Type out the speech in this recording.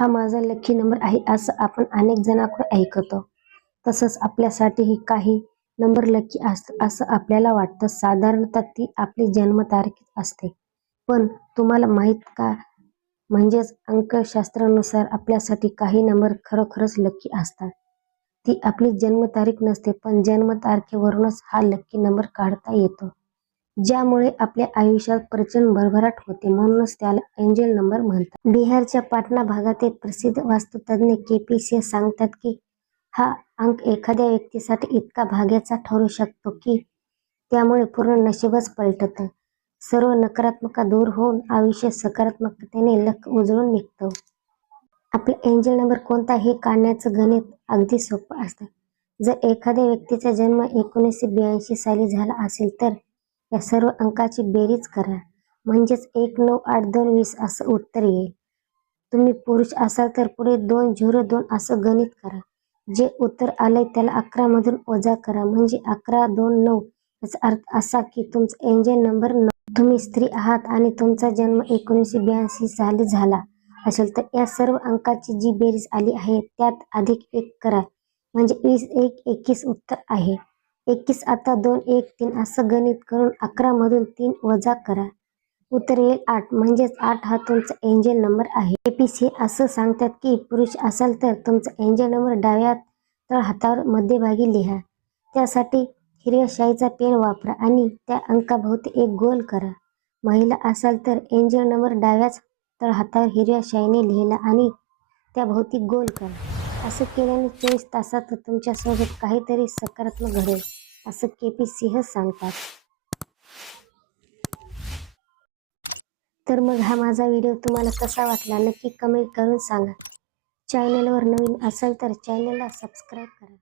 हा माझा lucky number आहे असं आपण अनेक जणांकडून ऐकतो. तसंच आपल्यासाठीही काही नंबर लकी असतात असं आपल्याला वाटतं. साधारणतः ती आपली जन्मतारीख असते. पण तुम्हाला माहीत का, म्हणजेच अंकशास्त्रानुसार आपल्यासाठी काही नंबर खरोखरच लकी असतात. ती आपली जन्मतारीख नसते, पण जन्मतारखेवरूनच हा लकी नंबर काढता येतो, ज्यामुळे आपल्या आयुष्यात प्रचंड भरभराट होते. म्हणूनच त्याला एंजल नंबर म्हणतात. बिहारच्या पाटणा भागातील प्रसिद्ध वास्तुतज्ञ के.पी. सिंह सांगतात की हा अंक एखाद्या व्यक्तीसाठी इतका भाग्याचा ठरू शकतो की त्यामुळे पूर्ण नशीबच पलटतं. सर्व नकारात्मकता दूर होऊन आयुष्य सकारात्मकतेने लख उजळून निघतं. आपला एंजल नंबर कोणता हे काढण्याचं गणित अगदी सोपं असतं. जर एखाद्या व्यक्तीचा जन्म 1982 साली झाला असेल तर या सर्व अंकाची बेरीज करा, म्हणजेच 1, 9, 8, 2, 20 असं उत्तर येईल. तुम्ही पुरुष असाल तर पुढे 2, 0, 2 असं गणित करा. जे उत्तर आलंय त्याला 11 मधून वजा करा, म्हणजे 11, 2, 9. याचा अर्थ असा की तुमचा एंजल नंबर 9. तुम्ही स्त्री आहात आणि तुमचा जन्म 1982 साली झाला असेल तर या सर्व अंकाची जी बेरीज आली आहे त्यात अधिक 1 करा, म्हणजे 20, 1, 21 उत्तर आहे. 21 आता 2, 1, 3 असं गणित करून 11 मधून 3 वजा करा. उत्तर येईल 8, म्हणजेच 8 हा तुमचा एंजल नंबर आहे. के.पी. असं सांगतात की पुरुष असाल तर तुमचा एंजल नंबर डाव्या तळहातावर मध्यभागी लिहा. त्यासाठी हिरव्या शाईचा पेन वापरा आणि त्या अंकाभोवती एक गोल करा. महिला असाल तर एंजल नंबर डाव्याच तळहातावर हिरव्या शाईने लिहिला आणि त्याभोवती गोल करा. असं केल्याने 24 तासात तुमच्यासोबत काहीतरी सकारात्मक घडेल, असं के.पी. सिंह सांगतात. तर मग हा माझा व्हिडिओ तुम्हाला कसा वाटला नक्की कमेंट करून सांगा. चॅनलवर नवीन असाल तर चॅनलला सबस्क्राईब करा.